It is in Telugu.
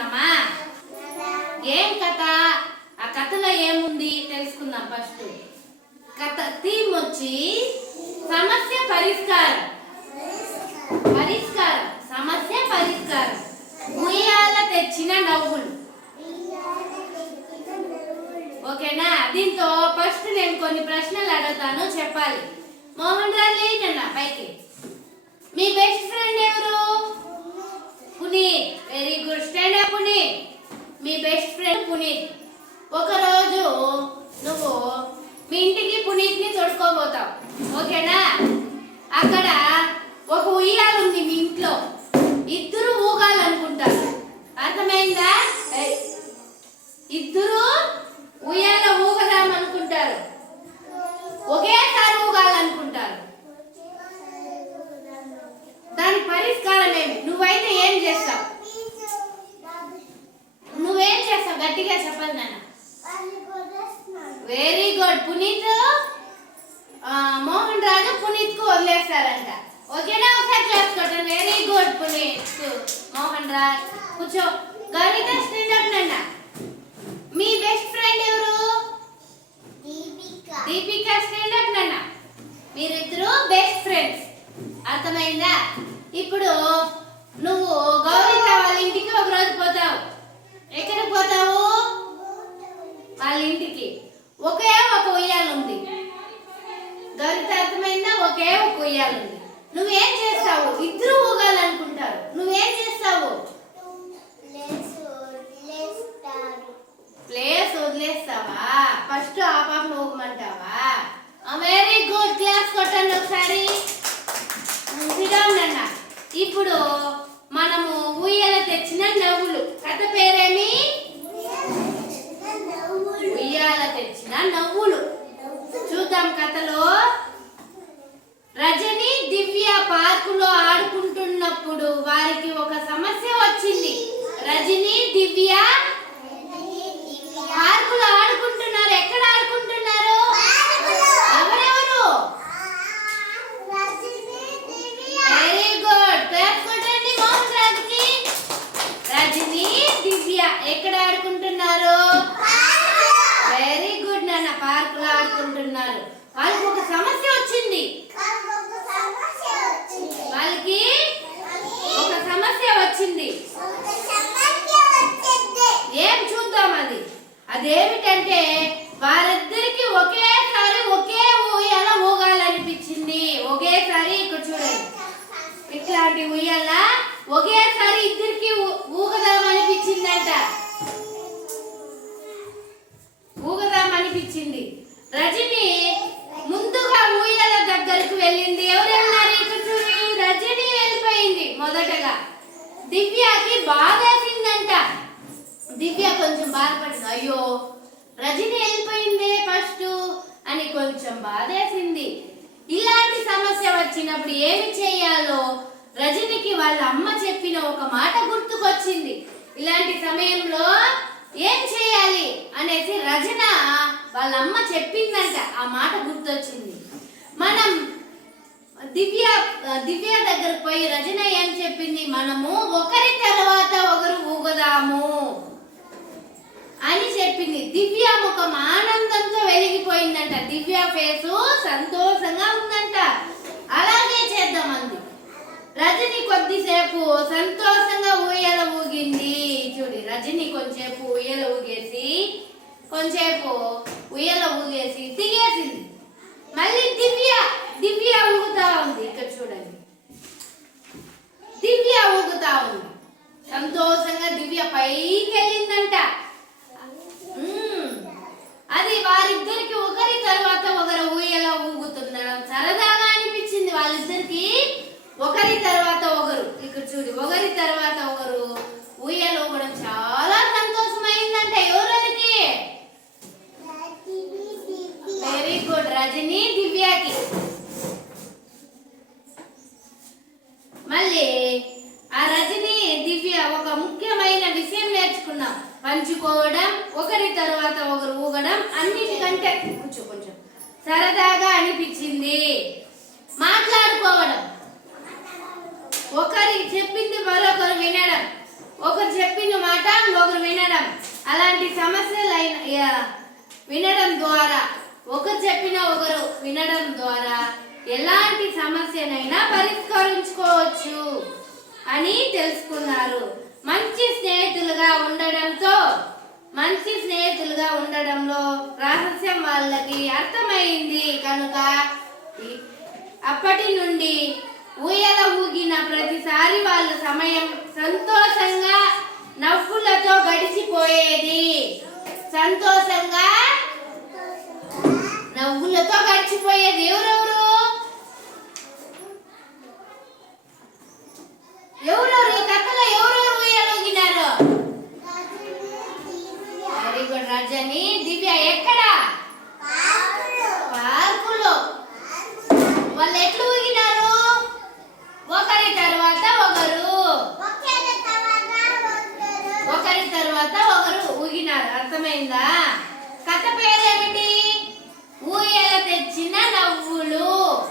తెలుసుకుందామా? ఏం కథ? ఆ కథలో ఏముంది తెలుసుకుందాం ఫస్ట్. కథ థీమ్ వచ్చి సమస్య పరిష్కారం. పరిష్కారం. సమస్య పరిష్కారం. ఉయ్యాల తెచ్చిన నవ్వులు. ఓకేనా? దీంతో ఫస్ట్ నేను కొన్ని ప్రశ్నలు అడుగుతాను చెప్పాలి. మోహన్ రాజు లేదన్న పైకి. మీ బెస్ట్ ఫ్రెండ్ ఎవరు Puneet very good stand up Puneet మీ బెస్ట్ ఫ్రెండ్ పునీత్. ఒకరోజు నువ్వు మీ ఇంటికి పునీత్ని తొడుకోబోతావు. ఓకేనా? అక్కడ ఒక ఉయ్యాల ఉంది మీ ఇంట్లో. ఇద్దరు ఊగాలనుకుంటారు. అర్థమైందా? ఇద్దరు ఉయ్యాల ఊగదామనుకుంటారు ఒకేసారి ఊగాలనుకుంటారు. దాని పరిష్కారం ఏమి? నువ్వైతే ఏం చేస్తావు నువ్వేం చేస్తావు గట్టిగా చెప్పాలి నాన్న వెరీ గుడ్ పునీత్ ఆ, మోహన్ రాజు పునీత్కు వదిలేస్తారంట ఓకేనా? ఒకసారి క్లాస్ కొట్టండి వెరీ గుడ్ పునీత్ మోహన్ రాజ్ కూర్చో. గౌరీత స్టాండ్ నాన్న మీ బెస్ట్ ఫ్రెండ్ ఎవరు? దీపిక. అప్ నాన్న మీరిద్దరు బెస్ట్ ఫ్రెండ్స్ అర్థమైందా? ఇప్పుడు నువ్వు గౌరీత వాళ్ళ ఇంటికి ఒక రోజు పోతావు. ఎక్కడికి పోతావు? వాళ్ళ ఇంటికి. ఒకే ఒక ఉయ్యాలు ఉంది. ఒకే ఒక నువ్వేం చేస్తావు? ఇద్దరు ఊగాలనుకుంటారు నువ్వేం చేస్తావు? ప్లేస్ వదిలేస్తావా? ఫస్ట్ ఆ పాపను ఊగమంటావా? వెరీ గుడ్ క్లాస్ కొట్టండి ఒకసారి. అన్న ఇప్పుడు మనము ఊయల తెచ్చిన నవ్వులు. కథ పేరేమి ఉయ్యాల తెచ్చిన నవ్వులు చూద్దాం కథలో రజని దివ్య పార్కులో ఆడుకుంటున్నప్పుడు వారికి ఒక సమస్య వచ్చింది. రజని దివ్య పార్కులో ఆడుకుంటున్నారు. ఎక్కడ ఆడుకుంటున్నారు? ఎవరెవరు? వెరీ గుడ్ క్లాప్ కొట్టండి మోహన్ రాజ్కి రజని దివ్య ఎక్కడ ఆడుకుంటున్నారు? వెరీ గుడ్ నాన్న. పార్కులో ఆడుకుంటున్నారు. వాళ్ళకి ఒక సమస్య వచ్చింది వాళ్ళకి ఒక సమస్య వచ్చింది. ఏం చూద్దాం అది? అదేమిటంటే వారిద్దరికి ఒకేసారి ఒకే ఉయ్యాల ఊగాలనిపించింది ఒకేసారి ఇక్కడ చూడండి. ఇట్లాంటి ఉయ్యాల ఒకేసారి దివ్యకి బాధేసిందంట. దివ్య కొంచెం బాధపడింది. అయ్యో రజని వెళ్ళిపోయిందే ఫస్ట్ అని కొంచెం బాధేసింది. ఇలాంటి సమస్య వచ్చినప్పుడు ఏమి చేయాలో రజనికి వాళ్ళ అమ్మ చెప్పిన ఒక మాట గుర్తుకొచ్చింది. ఇలాంటి సమయంలో ఏం చేయాలి అనేసి రజన వాళ్ళ అమ్మ చెప్పిందంట. ఆ మాట గుర్తొచ్చింది. మనం దివ్య దివ్య దగ్గరకు పోయి రజన ఏం చెప్పింది మనము ఒకరి తర్వాత ఒకరు ఊగదాము అని చెప్పింది. దివ్య ముఖం ఆనందంతో వెలిగిపోయిందంట. దివ్య ఫేసు సంతోషంగా ఉందంట. అలాగే చేద్దామంది. రజని కొద్దిసేపు సంతోషంగా ఊయల ఊగింది. చూడి రజని కొంచెంసేపు ఉయ్యల ఊగేసి కొంచెంసేపు ఉయ్యల ఊగేసి దిగేసింది మళ్ళీ దివ్య దివ్య ఊగుతా ఉంది. ఇక్కడ చూడండి. దివ్య ఊగుతా ఉంది. సంతోషంగా దివ్య పైకి వెళ్ళిందంట మ్మ్. అది వారిద్దరికి ఒకరి తర్వాత ఒకరు ఊయల ఊగుతుండడం సరదాగా అనిపించింది వాళ్ళిద్దరికి ఒకరి తర్వాత ఒకరు ఇక్కడ చూడు ఒకరి తర్వాత ఒకరు ఊయల ఊగడం చాలా సంతోషమైందంట ఎవరెవరికి వెరీ గుడ్ రజని దివ్యకి మళ్ళీ ఆ రజని దివ్య ఒక ముఖ్యమైన విషయం నేర్చుకున్నాం పంచుకోవడం ఒకరి తర్వాత ఒకరు ఊగడం అన్నిటికంటే కొంచెం కొంచెం సరదాగా అనిపించింది. మాట్లాడుకోవడం. ఒకరి చెప్పింది మరొకరు వినడం. ఒకరు చెప్పిన మాట ఇంకొకరు వినడం. అలాంటి సమస్యలు అయిన వినడం ద్వారా ఒకరు చెప్పిన ఒకరు వినడం ద్వారా ఎలాంటి సమస్యనైనా పరిష్కరించుకోవచ్చు అని తెలుసుకున్నారు. మంచి స్నేహితులుగా ఉండడంతో మంచి స్నేహితులుగా ఉండడంలో రహస్యం వాళ్ళకి అర్థమైంది కనుక అప్పటి నుండి ఊయల ఊగిన ప్రతిసారి వాళ్ళ సమయం సంతోషంగా నవ్వులతో గడిచిపోయేది. సంతోషంగా నవ్వులతో గడిచిపోయేది ఎవరు ఎవరెవరు ఈ కథలో ఎవరెవరు ఊయల ఊగినారు వెరీ రజని దివ్య ఎక్కడ? పార్కులో. వాళ్ళు ఎట్లు ఊగినారు? ఒకరి తర్వాత ఒకరు. ఒకరి తర్వాత ఒకరు ఊగినారు. అర్థమైందా? కథ పేరేమిటి? ఊయల తెచ్చిన నవ్వులు.